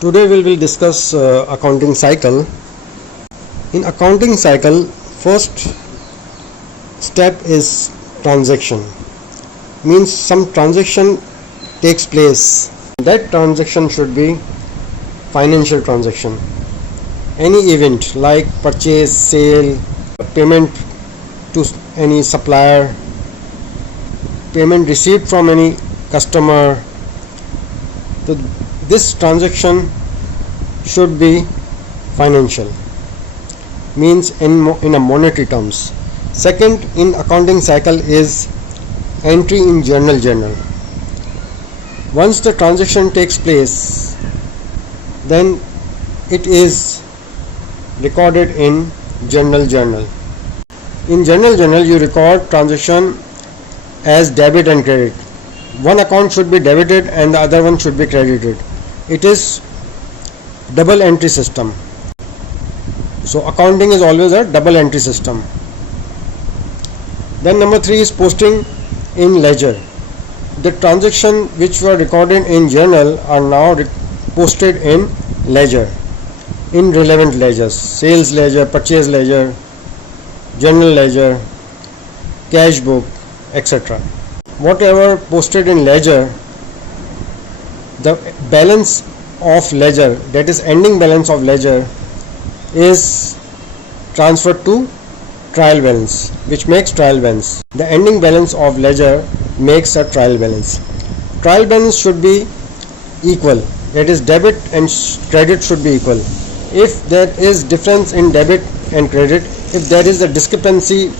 Today we will discuss accounting cycle. In accounting cycle, first step is transaction. Means some transaction takes place. That transaction should be financial transaction. Any event like purchase, sale, payment to any supplier, payment received from any customer. So this transaction should be financial, means in a monetary terms. Second in accounting cycle is entry in journal. Once the transaction takes place, then it is recorded in journal. In journal you record transaction as debit and credit. One account should be debited and the other one should be credited. It is double entry system. So accounting is always a double entry system. Then number 3 is posting in ledger. The transaction which were recorded in journal are now posted in ledger, in relevant ledgers: sales ledger, purchase ledger, general ledger, cash book, etc. Whatever posted in ledger, the balance of ledger, that is ending balance of ledger, is transferred to trial balance, which makes trial balance. The ending balance of ledger makes a trial balance. Trial balance should be equal, that is debit and credit should be equal. If there is difference in debit and credit, if there is a discrepancy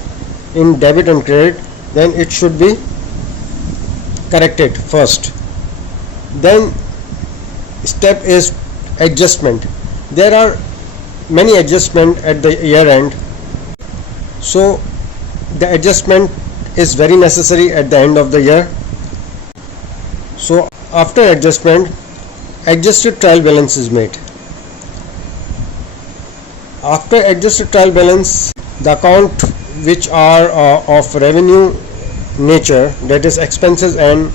in debit and credit, then it should be corrected first. Then step is adjustment. There are many adjustments at the year end, so the adjustment is very necessary at the end of the year. So after adjustment, adjusted trial balance is made. After adjusted trial balance, the account which are of revenue nature, that is expenses and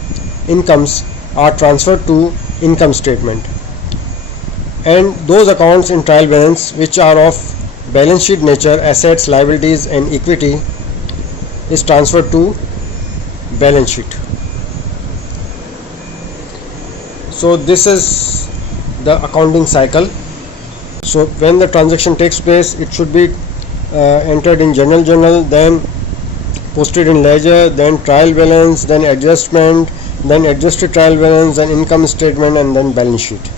incomes, are transferred to income statement, and those accounts in trial balance which are of balance sheet nature, assets, liabilities and equity, is transferred to balance sheet. So this is the accounting cycle. So when the transaction takes place, it should be entered in journal, then posted in ledger, then trial balance, then adjustment, then adjusted trial balance, then income statement, and then balance sheet.